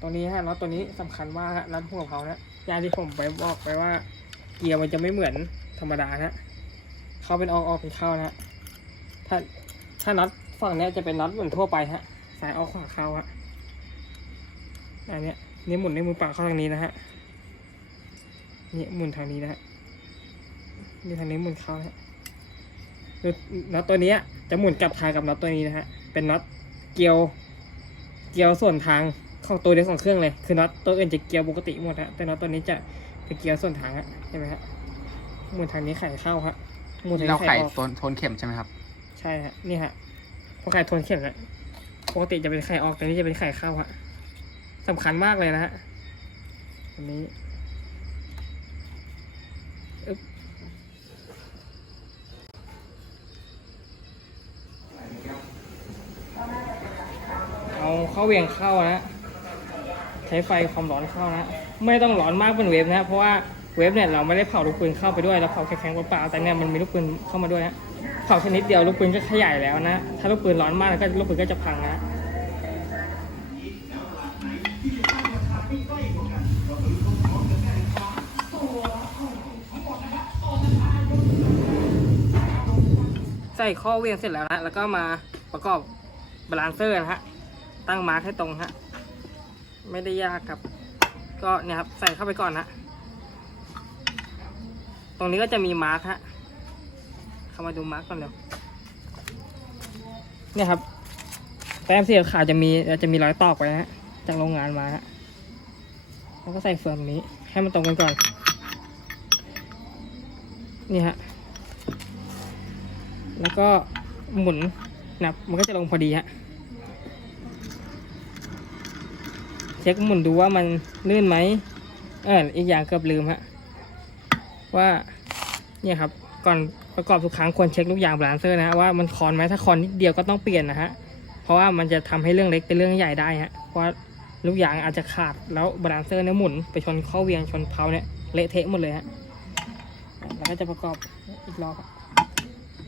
ตรงนี้ฮะน็อตตัวนี้สำคัญมากฮะน็อตหัวเขานะอย่างที่ผมไปบอกไปว่า เกียร์มันจะไม่เหมือนธรรมดานะเขาเป็นออกออกเป็นเข้านะฮะถ้าถ้าน็อตฝั่งนี้จะเป็นน็อตเหมือนทั่วไปฮะ สายออกขวาเข้าฮะอันเนี้ยนี่หมุนในมือเปล่าเข้าทางนี้นะฮะนี่หมุนทางนี้นะฮะนี่ทางนี้หมุนเข้าฮะน็อตตัวนี้จะหมุนกลับทางกับน็อตตัวนี้นะฮะเป็นน็อตเกียว เกียวส่วนทาง ของตัวเดียวของเครื่องเลย คือน็อตตัวอื่นจะเกียวปกติหมดฮะ แต่น็อตตัวนี้จะเป็นเกียวส่วนทางฮะใช่ไหมฮะหมุนทางนี้ไขเข้าฮะหมุนทางเรานี้ไขไขออกโทนโทนเข็มใช่ไหมครับ ใช่ฮะ นี่ฮะพอไข่ทนเข็มแล้วปกติจะเป็นไข่ออก แต่นี้จะเป็นไข่เข้าฮะสำคัญมากเลยนะฮะอันนี้อึ๊บเอาเข้าเวียงเข้านะ ใช้ไฟความร้อนเข้านะ ไม่ต้องร้อนมากเป็นเวฟนะ เพราะว่าเวฟเนี่ยเราไม่ได้เผาลูกปืนเข้าไปด้วย เราเผาแข็งๆเปล่าๆแต่เนี่ยมันมีลูกปืนเข้ามาด้วยนะเผาชนิดเดียวลูกปืนก็ขยายแล้วนะ ถ้าลูกปืนร้อนมากก็ลูกปืนก็จะพังนะใส่ข้อเวียงเสร็จแล้วนะแล้วก็มาประกอบบาลานเซอร์นะฮะ ตั้งมาร์คให้ตรงฮะ ไม่ได้ยากครับ ก็เนี่ยครับใส่เข้าไปก่อนนะตรงนี้ก็จะมีมาร์คฮะเข้ามาดูมาร์กก่อนเร็วเนี่ยครับ แต้มสีขาวจะมีจะมีรอยตอกไว้ฮะจากโรงงานมาฮะแล้วก็ใส่เฟืองนี้ ให้มันตรงกันก่อน นี่ฮะ แล้วก็หมุนนับมันก็จะลงพอดีฮะ เช็คหมุนดูว่ามันลื่นไหมเอออีกอย่างเกือบลืมฮะว่าเนี่ยครับก่อนประกอบทุกครั้งควรเช็คลูกยางบาลานเซอร์นะฮะว่ามันคอนไหมถ้าคอนนิดเดียวก็ต้องเปลี่ยนนะฮะเพราะว่ามันจะทำให้เรื่องเล็กเป็นเรื่องใหญ่ได้ฮะเพราะว่าลูกยางอาจจะขาดแล้วบาลานเซอร์เนี่ยหมุนไปชนข้อเวียงชนเพลาเนี่ยเละเทะหมดเลยฮะแล้วก็จะประกอบอีกรอบครับ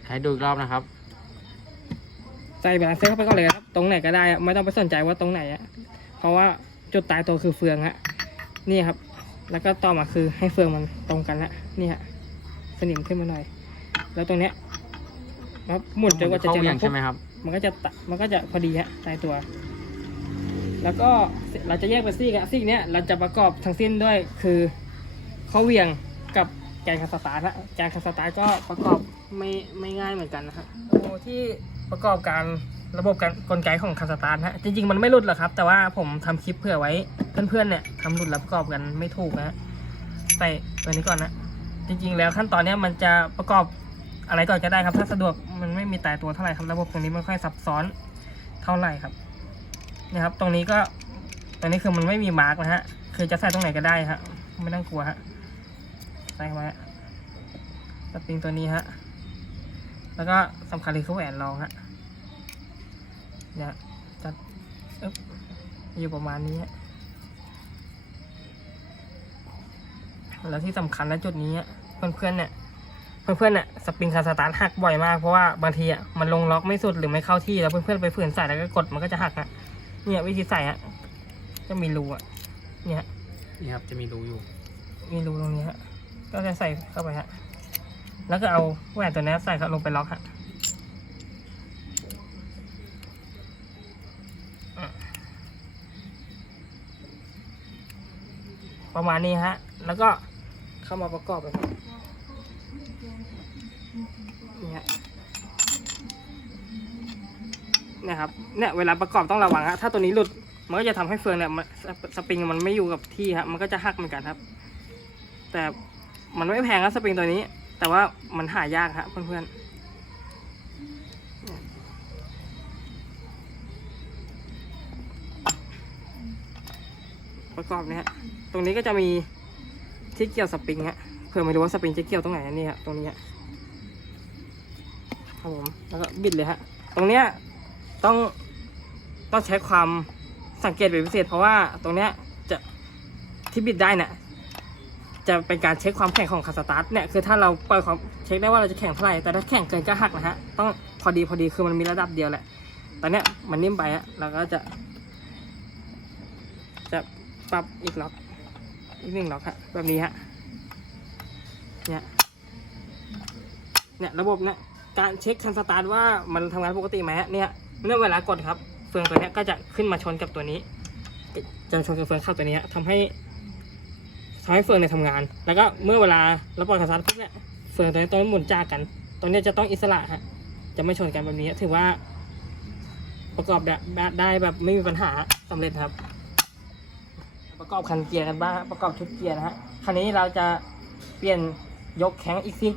ให้ดูอีกรอบนะครับใส่บาลานเซอร์เข้าไปก่อนเลยครับตรงไหนก็ได้อะไม่ต้องไปสนใจว่าตรงไหนอะเพราะว่า จุดตายตัวคือเฟืองฮะนี่ครับ แล้วก็ต่อมาคือให้เฟืองมันตรงกันละนี่ฮะสนิมขึ้นมาหน่อย แล้วตรงเนี้ยแล้วหมุนจนกว่าจะเข้าเจอเวียงน้ำพุใช่ไหมครับ มันก็จะตะมันก็จะพอดีฮะตายตัว แล้วก็เราจะแยกเป็นซี่กันซี่เนี้ยเราจะประกอบทั้งสิ้นด้วยคือข้อเหวียงกับแกนคาสตาร์ทละแกนคาสตาร์ทก็ประกอบไม่ไม่ง่ายเหมือนกันนะฮะโอ้ที่ประกอบการ ระบบการกลไกของคาสตาร์ทฮะจริงๆมันไม่หลุดหรอกครับ แต่ว่าผมทำคลิปเผื่อไว้เพื่อนๆเนี่ยทำหลุดแล้วประกอบกันไม่ถูกนะฮะใส่ตัวนี้ก่อนนะจริงๆ แล้วขั้นตอนเนี้ยมันจะประกอบอะไรก่อนก็ได้ครับ ถ้าสะดวกมันไม่มีตายตัวเท่าไหร่ครับระบบตรงนี้ไม่ค่อยซับซ้อนเท่าไหร่ครับเนี่ยครับ ตรงนี้ก็ตรงนี้คือมันไม่มีมาร์กนะฮะคือจะใส่ตรงไหนก็ได้ฮะไม่ต้องกลัวฮะใส่เข้ามาฮะสปริงตัวนี้ฮะแล้วก็สำคัญคือแหวนรองฮะ เนี่ยจะอึ๊บอยู่ประมาณนี้ฮะแล้วที่สำคัญและจุดนี้ฮะเพื่อนๆเนี่ยเพื่อนๆเนี่ยสปริงคาสตาร์ทหักบ่อยมากเพราะว่าบางทีอะมันลงล็อกไม่สุดหรือไม่เข้าที่แล้วเพื่อนๆไปฝืนใส่แล้วก็กดมันก็จะหักอะเนี่ยวิธีใส่อะจะมีรูอะเนี่ยฮะนี่ครับจะมีรูอยู่ มีรูตรงนี้ฮะก็จะใส่เข้าไปฮะแล้วก็เอาแหวนตัวนี้ใส่เข้าลงไปล็อกฮะอะ ประมาณนี้ฮะ แล้วก็เข้ามาประกอบเลยครับเนี่ยเนี่ยครับ เนี่ยเวลาประกอบต้องระวังฮะ ถ้าตัวนี้หลุด มันก็จะทำให้เฟืองเนี่ยมันสปริงมันไม่อยู่กับที่ครับ มันก็จะหักเหมือนกันครับ แต่มันไม่แพงครับสปริงตัวนี้ แต่ว่ามันหายากครับเพื่อนๆประกอบเนี่ย ตรงนี้ก็จะมีที่เกี่ยวสปริงฮะเผื่อไม่รู้ว่าสปริงจะเกี่ยวตรงไหนอันนี่ครับตรงนี้ฮะครับผมแล้วก็บิดเลยฮะตรงเนี้ยต้องต้องใช้ความสังเกตเป็นพิเศษ เพราะว่าตรงเนี้ยจะที่บิดได้เนี่ยจะเป็นการเช็คความแข็งของคาสตาร์ทเนี่ยคือถ้าเราปล่อยความเช็คได้ว่าเราจะแข็งเท่าไหร่แต่ถ้าแข็งเกินก็หักนะฮะต้องพอดีพอดีคือมันมีระดับเดียวแหละตอนเนี้ยมันนิ่มไปฮะเราก็จะ จะปรับอีกล็อก อีกหนึ่งล็อกฮะแบบนี้ฮะเนี่ยเนี่ยระบบเนี่ยการเช็คคันสตาร์ทว่ามันทำงานปกติไหมฮะเนี่ยเมื่อเวลากดครับ เฟืองตัวนี้ก็จะขึ้นมาชนกับตัวนี้ จะชนกับเฟืองเข้าตัวนี้ฮะทำให้ทำให้เฟืองเนี่ยทำงาน แล้วก็เมื่อเวลาเราปล่อยคันสตาร์ทปุ๊บเนี่ยเฟืองตัวนี้ต้องหมุนจากกัน ตัวนี้จะต้องอิสระฮะจะไม่ชนกันแบบนี้ถือว่าประกอบได้ได้แบบไม่มีปัญหาสำเร็จครับ ประกอบคันเกียร์กันบ้างฮะประกอบชุดเกียร์นะฮะคันนี้เราจะเปลี่ยนยกแข้งอีกซีก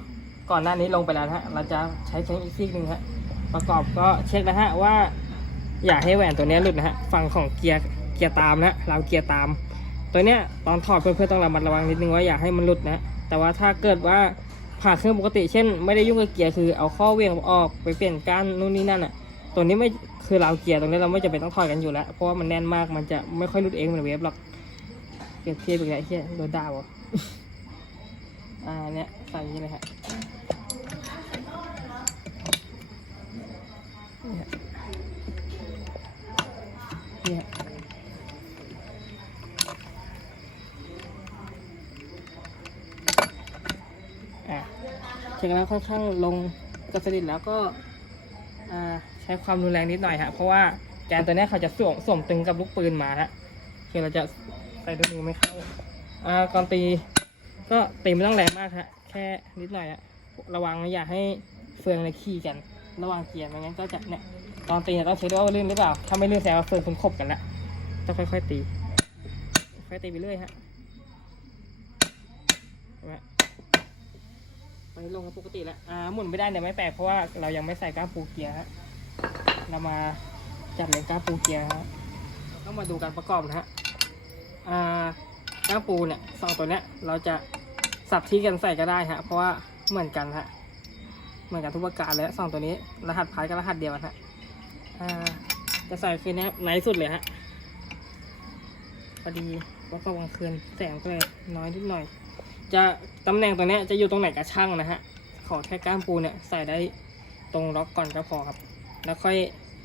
ก่อนหน้านี้ลงไปแล้วฮะเราจะใช้แข้งอีกซีกหนึ่งฮะประกอบก็เช็คนะฮะว่า อย่าให้แหวนตัวนี้หลุดนะฮะฝั่งของเกียร์เกียร์ตามนะฮะเราเกียร์ตาม ตัวเนี้ยตอนถอดเพื่อนๆต้องระมัดระวังนิดนึงว่าอย่าให้มันหลุดนะแต่ว่าถ้าเกิดว่าผ่าเครื่องปกติเช่น ไม่ได้ยุ่งกับเกียร์คือเอาข้อเวียงออกไปเปลี่ยนก้านนู่นนี่นั่นอะตัวนี้ไม่คือเราวเกียร์ตรงนี้เราไม่จำเป็นต้องถอดกันอยู่แล้ว เพราะว่ามันแน่นมากมันจะไม่ค่อยหลุดเองเหมือนเวฟหรอก เปรียบเทียบอีกแล้วไอ้เฮียโดนด่าวะอ่าเนี่ยใส่อย่างนี้เลยฮะเนี่ยเนี่ยอะเช็คแล้วค่อนข้างลงกระสนิทแล้วก็อ่าใช้ความรุนแรงนิดหน่อยฮะเพราะว่าแกนตัวเนี้ยเขาจะสวมสวมตึงกับลูกปืนมาฮะคือเราจะ ใส่ลูกมือไม่เข้าอ่าก่อนตีก็ตีไม่ต้องแรงมากฮะแค่นิดหน่อยฮะระวังอย่าให้เฟืองในขี้กัน ระวังเกียร์ไม่งั้นก็จะเนี่ยตอนตีเนี่ยต้องเช็คด้วยว่าลื่นหรือเปล่า ถ้าไม่ลื่นแสดงว่าเฟืองคุณคบกันแล้วต้องค่อยๆตี ค่อยตีไปเรื่อยฮะเห็นไหมไปลงปกติแล้วอ่าหมุนไม่ได้เนี่ยไม่แปลกเพราะว่าเรายังไม่ใส่ก้ามปูเกียร์ฮะเรามาจับเลนก้ามปูเกียร์ฮะต้องมาดูการประกอบนะฮะ ก้ามปูเนี่ยสองตัวเนี้ยเราจะสับที่กันใส่ก็ได้ฮะเพราะว่าเหมือนกันฮะเหมือนกันทุกประการเลยสองตัวนี้ รหัสพายก็รหัสเดียวกันฮะจะใส่คืนนี้ในสุดเลยฮะพอดีว่าก็กลางคืนแสงก็เลยน้อยนิดหน่อย จะตำแหน่งตัวเนี้ยจะอยู่ตรงไหนกับช่างนะฮะขอแค่ก้ามปูเนี่ยใส่ได้ตรงล็อกก่อนก็พอครับ แล้วค่อย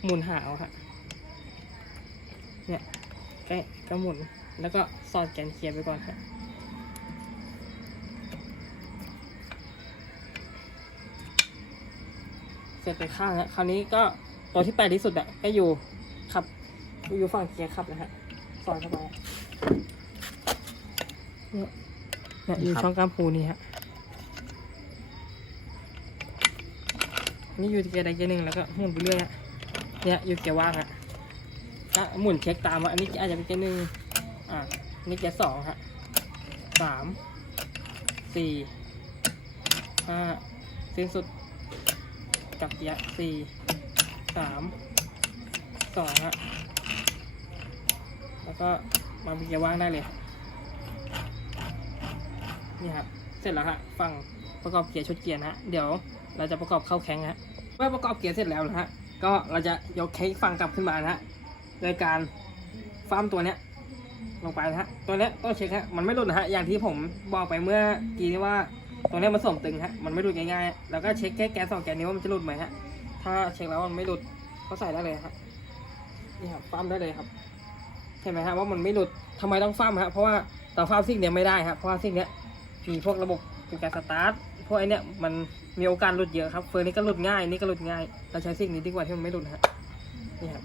หมุนหาเอาฮะเนี่ยใกล้ก็หมุน แล้วก็สอดแกนเคลียร์ไปก่อนฮะเสร็จไปข้างฮะคราวนี้ก็ตัวที่แปลกที่สุดอะก็อยู่ขับอยู่ฝั่งเกียร์ขับนะฮะสอดเข้าไปเนี่ยเนี่ยอยู่ช่องกล้ามปูนี่ฮะนี่อยู่เกียร์ใดเกียร์หนึ่งแล้วก็หมุนไปเรื่อยฮะเนี่ยอยู่เกียร์ว่างฮะก็หมุนเช็คตามว่าอันนี้อาจจะเป็นเกียร์หนึ่งอ่า อันนี่เกียร์สองฮะสามสี่ห้าสิ้นสุดกับเกียร์สี่สามสองฮะแล้วก็มาเป็นเกียร์ว่างได้เลยนี่ครับเสร็จแล้วฮะฝั่งประกอบเกียร์ชุดเกียร์นะฮะเดี๋ยวเราจะประกอบเข้าแข้งฮะเมื่อประกอบเกียร์เสร็จแล้วนะฮะก็เราจะยกแข้งฝั่งกลับขึ้นมานะฮะโดยการฟ้ามตัวเนี้ย ลงไปนะฮะ ตัวเนี้ยต้องเช็คฮะ มันไม่หลุดนะฮะ อย่างที่ผมบอกไปเมื่อกี้นี้ว่า ตัวเนี้ยมันส่งตึงฮะ มันไม่หลุดง่ายๆ แล้วก็เช็คแค่แกนสองแกนนี้ว่ามันจะหลุดไหมฮะ ถ้าเช็คแล้วมันไม่หลุดก็ใส่ได้เลยฮะ นี่ครับฟ้ามได้เลยครับ เห็นไหมฮะว่ามันไม่หลุดทำไมต้องฟ้ามฮะ เพราะว่าต่อฟ้ามซิ่งเนี้ยไม่ได้ครับเพราะว่าซิ่งเนี้ยมีพวกระบบเป็นการสตาร์ท พวกไอเนี้ยมันมีโอกาสหลุดเยอะครับ เฟอร์นี้ก็หลุดง่าย นี่ก็หลุดง่าย เราใช้ซิ่งนี้ดีกว่าที่มันไม่หลุดฮะ นี่ครับ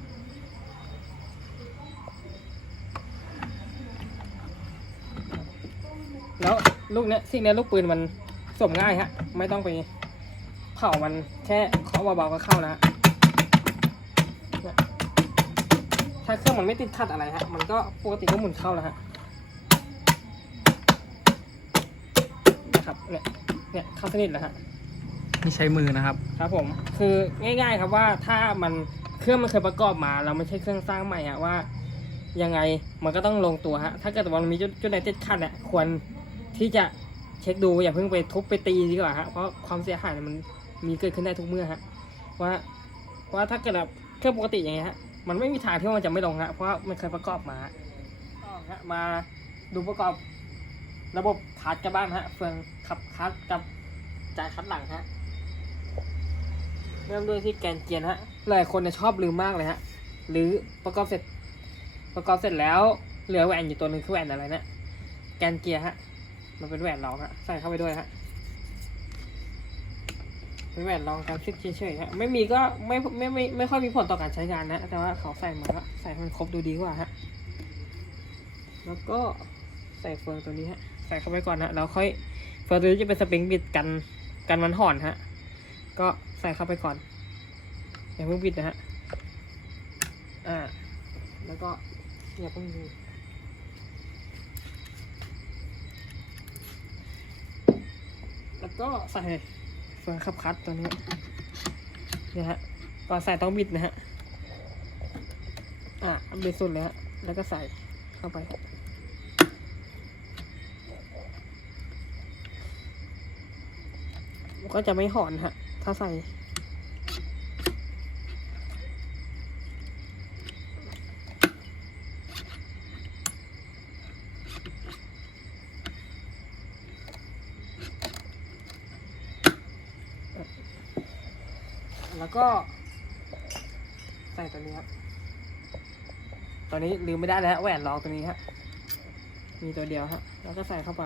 แล้วลูกเนี้ยซิ่งเนี้ยลูกปืนมันสวมง่ายฮะ ไม่ต้องไปเผามันแค่เคาะเบาๆก็เข้าแล้วฮะเนี่ยถ้าเครื่องมันไม่ติดขัดอะไรฮะ มันก็ปกติก็หมุนเข้าแล้วฮะนะครับเนี่ยเนี่ยเข้าสนิทแล้วฮะนี่ใช้มือนะครับ ครับผมคือง่าย ๆ ครับว่าถ้ามันเครื่องมันเคยประกอบมา เราไม่ใช่เครื่องสร้างใหม่อะว่า ยังไงมันก็ต้องลงตัวฮะถ้าเกิดว่ามันมีจุดจุดไหนติดขัดเนี่ยควร ที่จะเช็คดูอย่าเพิ่งไปทุบไปตีดีกว่าฮะเพราะความเสียหายเนี่ยมันมีเกิดขึ้นได้ทุกเมื่อฮะว่าว่าถ้าเกิดแบบเครื่องปกติอย่างเงี้ยฮะมันไม่มีทางที่ว่ามันจะไม่ลงฮะเพราะว่ามันเคยประกอบมาฮะก็ฮะมาดูประกอบระบบคัดกันบ้างฮะเฟืองขับคัดกับจ่ายคัดหลังฮะเริ่มด้วยที่แกนเกียร์นะฮะหลายคนเนี่ยชอบลืมมากเลยฮะหรือประกอบเสร็จ ประกอบเสร็จแล้วเหลือแหวนอยู่ตัวหนึ่งคือแหวนอะไรเนี่ยแกนเกียร์ฮะ มันเป็นแหวนรองฮะใส่เข้าไปด้วยฮะเป็นแหวนรองการฟิกเฉยๆฮะไม่มีก็ไม่ไม่ไม่ไม่ค่อยมีผลต่อการใช้งานนะ แต่ว่าเขาใส่มาก็ใส่มันครบดูดีกว่าฮะแล้วก็ใส่เฟืองตัวนี้ฮะใส่เข้าไปก่อนฮะแล้วค่อยเฟืองตัวนี้จะเป็นสปริงบิดกันกันมันห่อนฮะก็ใส่เข้าไปก่อนอย่าเพิ่งบิดนะฮะอ่าแล้วก็อย่าเพิ่ง แล้วก็ใส่เฟืองคับคัดตัวนี้นะฮะก่อนใส่ต้องบิดนะฮะอ่าบิดสุดเลยฮะแล้วก็ใส่เข้าไปก็จะไม่หอนฮะ ถ้าใส่ ก็ใส่ตัวนี้ครับตัวนี้ลืมไม่ได้แล้วแหวนรองตัวนี้ฮะ มีตัวเดียวฮะ แล้วก็ใส่เข้าไป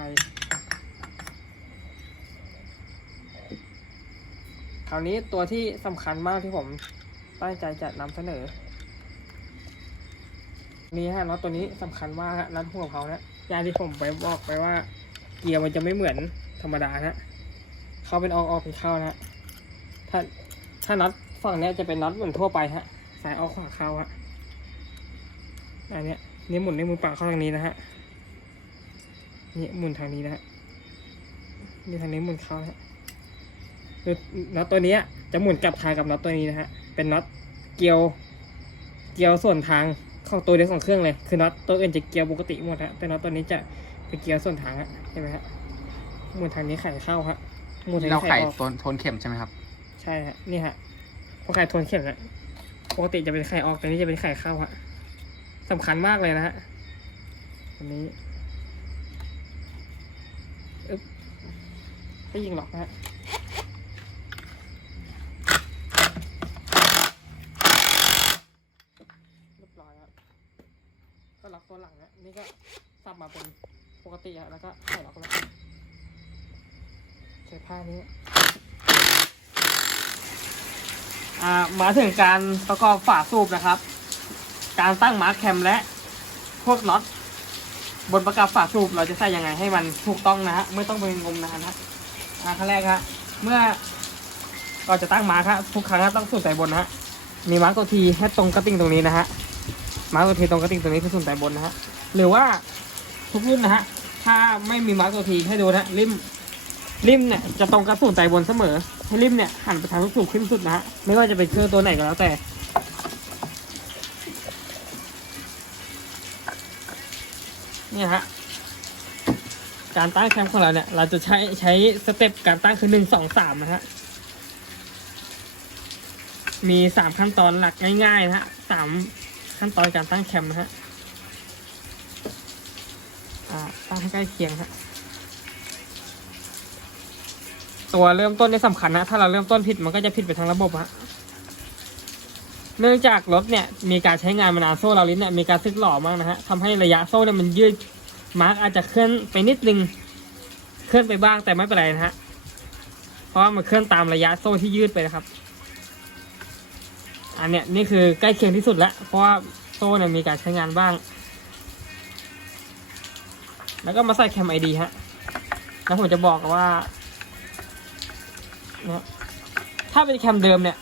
คราวนี้ตัวที่สำคัญมากที่ผมตั้งใจจะนำเสนอ นี่ฮะน็อตตัวนี้สำคัญมากฮะรัดหัวเขานะอย่างที่ผมไปบอกไปว่า เกียร์มันจะไม่เหมือนธรรมดานะ เขาเป็นออกออกเป็นเข้านะถ้า ถ้าน็อตฝั่งนี้จะเป็นน็อตเหมือนทั่วไปฮะสายออกขวาเข้าฮะอันเนี้ยนี่หมุนในมือเปล่าเข้าทางนี้นะฮะนี่หมุนทางนี้นะฮะนี่ทางนี้หมุนเข้าฮะคือน็อตตัวนี้จะหมุนกลับทางกับน็อตตัวนี้นะฮะเป็นน็อตเกียว เกียวส่วนทางของตัวเดียวของเครื่องเลยคือน็อตตัวอื่นจะเกียวปกติหมดฮะแต่น็อตตัวนี้จะเป็นเกียวส่วนทางฮะเห็นไหมฮะหมุนทางนี้ไขเข้าฮะหมุนทางเรานี้ไขไขออกโทนโทนเข็มใช่ไหมครับ ใช่ฮะนี่ฮะพอไข่ทวนเข็มฮะปกติจะเป็นไข่ออกแต่นี้จะเป็นไข่เข้าฮะสำคัญมากเลยนะฮะอันนี้อึ๊บไม่ยิงหรอกนะฮะเรียบร้อยแล้วก็ล็อกตัวหลังนี่ยนี่ก็สับมาเป็นปกติอะแล้วก็ใส่ล็อกแล้วใช้ผ้านี้ อ่ามาถึงการประกอบฝาสูบนะครับ การตั้งมาร์คแคมและพวกน็อตบนประกับฝาสูบเราจะใส่ยังไงให้มันถูกต้องนะฮะไม่ต้องไปงมนานนะฮะอ่าขั้นแรกฮะเมื่อเราจะตั้งมาร์คฮะทุกครั้งฮะต้องสูบใส่บนนะฮะมีมาร์กตัวทีให้ตรงกระติ่งตรงนี้นะฮะมาร์กตัวทีตรงกระติ่งตรงนี้คือส่วนสายบนนะฮะหรือว่าทุกรุ่นนะฮะถ้าไม่มีมาร์กตัวทีให้ดูนะริม ริมเนี่ยจะตรงกระสุนสายบนเสมอ ให้ริมเนี่ยหันไปทางลูกสูบขึ้นสุดนะฮะ ไม่ว่าจะเป็นเครื่องตัวไหนก็แล้วแต่เนี่ยฮะ การตั้งแคมป์ของเราเนี่ย เราจะใช้ใช้สเต็ปการตั้งคือหนึ่งสองสามนะฮะ มีสามขั้นตอนหลักง่ายๆนะฮะสามขั้นตอนการตั้งแคมป์นะฮะ อ่า ตั้งให้ใกล้เคียงฮะ ตัวเริ่มต้นนี่สำคัญนะ ถ้าเราเริ่มต้นผิดมันก็จะผิดไปทั้งระบบฮะเนื่องจากรถเนี่ยมีการใช้งานมานานโซ่เราลิ้นเนี่ยมีการซึกหล่อมากนะฮะทำให้ระยะโซ่เนี่ยมันยืดมาร์กอาจจะเคลื่อนไปนิดนึงเคลื่อนไปบ้างแต่ไม่เป็นไรนะฮะเพราะว่ามันเคลื่อนตามระยะโซ่ที่ยืดไปนะครับ อันเนี้ยนี่คือใกล้เคียงที่สุดแล้ว เพราะว่าโซ่เนี่ยมีการใช้งานบ้าง แล้วก็มาใส่แคมไอดีฮะแล้วผมจะบอกว่า ถ้าเป็นแคมเดิมเนี่ย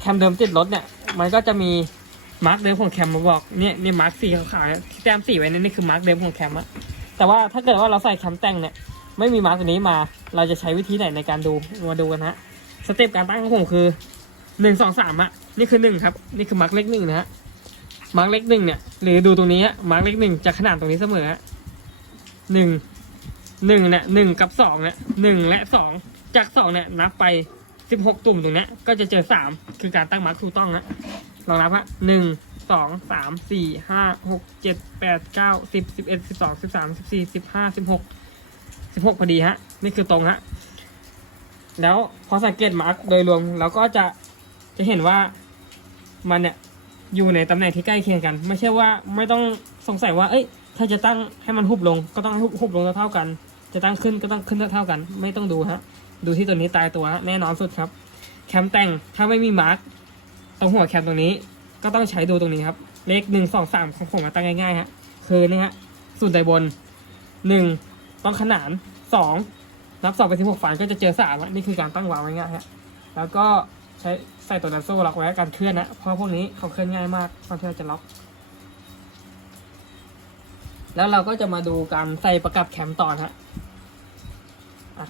แคมเดิมติดรถเนี่ย มันก็จะมีมาร์กเดิมของแคมมาบอกเนี่ยนี่มาร์กสีขาวๆเนี่ยที่แต้มสีไว้นี่นี่คือมาร์กเดิมของแคมอะแต่ว่าถ้าเกิดว่าเราใส่แคมแต่งเนี่ย ไม่มีมาร์กตัวนี้มา เราจะใช้วิธีไหนในการดูมาดูกันฮะสเต็ปการตั้งของผมคือหนึ่งสองสามอะนี่คือหนึ่งครับ นี่คือมาร์กเล็กหนึ่งนะฮะมาร์กเล็กหนึ่งเนี่ยหรือดูตรงนี้มาร์กเล็กหนึ่งจะขนาดตรงนี้เสมอฮะหนึ่งหนึ่งเนี่ยหนึ่งกับสองเนี่ยหนึ่งและสอง จากสองเนี่ยนับไปสิบหกตุ่มตรงเนี้ยก็จะเจอสามคือการตั้งมาร์กถูกต้องฮะลองนับฮะหนึ่งสองสามสี่ห้าหกเจ็ดแปดเก้าสิบสิบเอ็ดสิบสองสิบสามสิบสี่สิบห้าสิบหกสิบหกพอดีฮะ นี่คือตรงฮะ แล้วพอสังเกตมาร์กโดยรวมเราก็จะจะเห็นว่ามันเนี่ยอยู่ในตำแหน่งที่ใกล้เคียงกัน ไม่ใช่ว่าไม่ต้องสงสัยว่า เอ้ย ถ้าจะตั้งให้มันหุบลง ก็ต้องหุบหุบลงเท่ากัน จะตั้งขึ้นก็ต้องขึ้นเท่ากัน ไม่ต้องดูฮะ ดูที่ตัวนี้ตายตัวแน่นอนสุดครับ แคมแต่งถ้าไม่มีมาร์กตรงหัวแคมตรงนี้ ก็ต้องใช้ดูตรงนี้ครับ เลขหนึ่งสองสามของผมมาตั้งง่ายๆฮะคือนี่ฮะส่วนใดบนหนึ่งต้องขนานสองนับสองไปสิบหกฝันก็จะเจอสามนี่คือการตั้งวางไว้ง่ายฮะแล้วก็ใช้ใส่ตัวดันโซ่ล็อกไว้การเคลื่อนนะเพราะพวกนี้เขาเคลื่อนง่ายมากตอนที่เราจะล็อก แล้วเราก็จะมาดูการใส่ประกับแคมต่อนะฮะ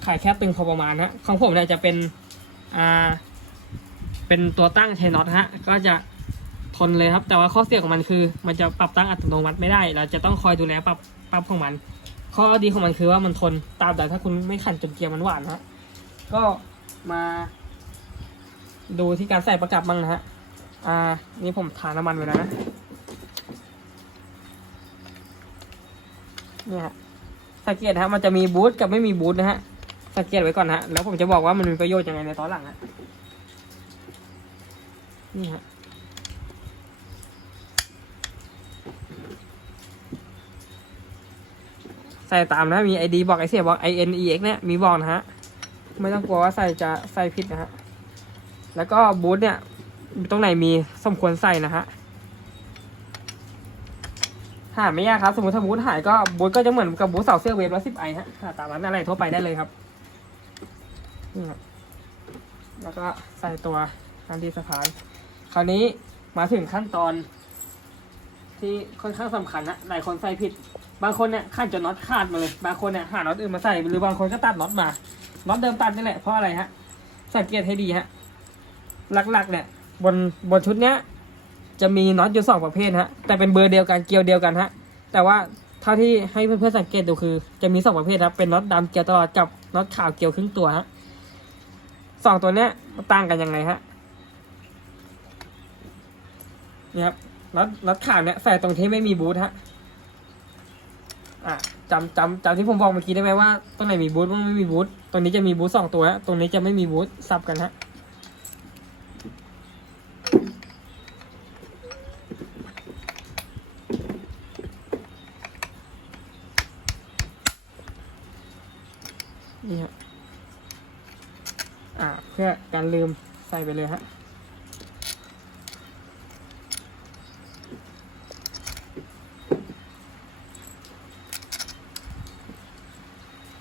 ขายแค่ตึงพอประมาณนะของผมเนี่ยจะเป็นอ่าเป็นตัวตั้งใช้น็อตฮะก็จะทนเลยครับ แต่ว่าข้อเสียของมันคือ มันจะปรับตั้งอัตโนมัติไม่ได้ เราจะต้องคอยดูแลปรับปรับของมัน ข้อดีของมันคือว่ามันทนตามแต่ถ้าคุณไม่ขันจนเกียร์มันหวานฮะก็มาดูที่การใส่ประกับบ้างนะฮะ อ่า นี่ผมทาน้ำมันไว้แล้วนะเนี่ยฮะสังเกตนะฮะ มันจะมีบูทกับไม่มีบูทนะฮะ สังเกตไว้ก่อนฮะ แล้วผมจะบอกว่ามันมีประโยชน์ยังไงในตอนหลังฮะ นี่ฮะ ใส่ตามนะ มี ID บอก ไอเสียบอก I N E X เนี่ย มีบอกนะฮะ ไม่ต้องกลัวว่าใส่จะใส่ผิดนะฮะ แล้วก็บูทเนี่ย ตรงไหนมีสมควรใส่นะฮะหาไม่ยากครับ สมมติถ้าบูทหายก็บูทก็จะเหมือนกับบูทเสาเสื้อเวฟร้อยสิบไอฮะหาตามร้านอะไรทั่วไปได้เลยครับ นี่ครับแล้วก็ใส่ตัวอันดีสะพาน คราวนี้มาถึงขั้นตอนที่ค่อนข้างสำคัญนะหลายคนใส่ผิด บางคนเนี่ยขั้นจนน็อตขาดมาเลย บางคนเนี่ยหาน็อตอื่นมาใส่หรือบางคนก็ตัดน็อตมาน็อตเดิมตัดนี่แหละเพราะอะไรฮะ สังเกตให้ดีฮะ หลักๆ เนี่ย บนบนชุดเนี้ยจะมีน็อตอยู่สองประเภทฮะ แต่เป็นเบอร์เดียวกันเกลียวเดียวกันฮะ แต่ว่าเท่าที่ให้เพื่อนๆสังเกตดูคือ จะมีสองประเภทครับเป็นน็อตดำเกลียวตลอดกับน็อตขาวเกลียวครึ่งตัวฮะ สองตัวเนี้ยมันต่างกันยังไงฮะนี่ครับรัดรัดขาวเนี่ยใส่ตรงที่ไม่มีบูทฮะอะจำจำจำที่ผมบอกเมื่อกี้ได้ไหมว่าตรงไหนมีบูทตรงไม่มีบูทตรงนี้จะมีบูทสองตัวฮะตรงนี้จะไม่มีบูทสับกันฮะ อ่า เพื่อการลืมใส่ไป เลยฮะ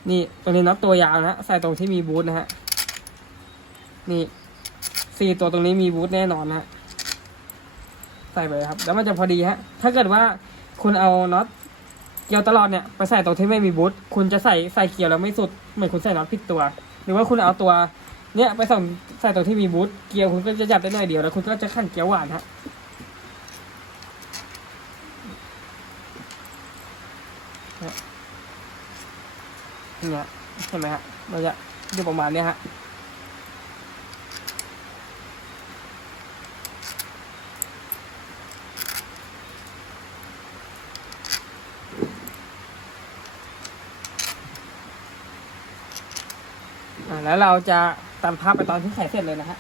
นี่ตรงนี้น็อตตัวยาวนะฮะใส่ตรงที่มีบูทนะฮะ นี่สี่ตัวตรงนี้มีบูทแน่นอนนะฮะใส่ไปครับ แล้วมันจะพอดีฮะ ถ้าเกิดว่าคุณเอาน็อตเกลียวตลอดเนี่ยไปใส่ตรงที่ไม่มีบูทคุณจะใส่ใส่เกลียวแล้วไม่สุดเหมือนคุณใส่น็อตผิดตัว หรือว่าคุณเอาตัว เนี่ยไปส่งใส่ตรงที่มีบูทเกลียวคุณก็จะจับได้หน่อยเดียวแล้วคุณก็จะขั้นเกลียวหวานฮะเนี่ยเห็นไหมฮะมันจะอยู่ประมาณเนี้ยฮะอ่าแล้วเราจะ ตัดภาพไปตอนที่ใส่เสร็จเลยนะฮะ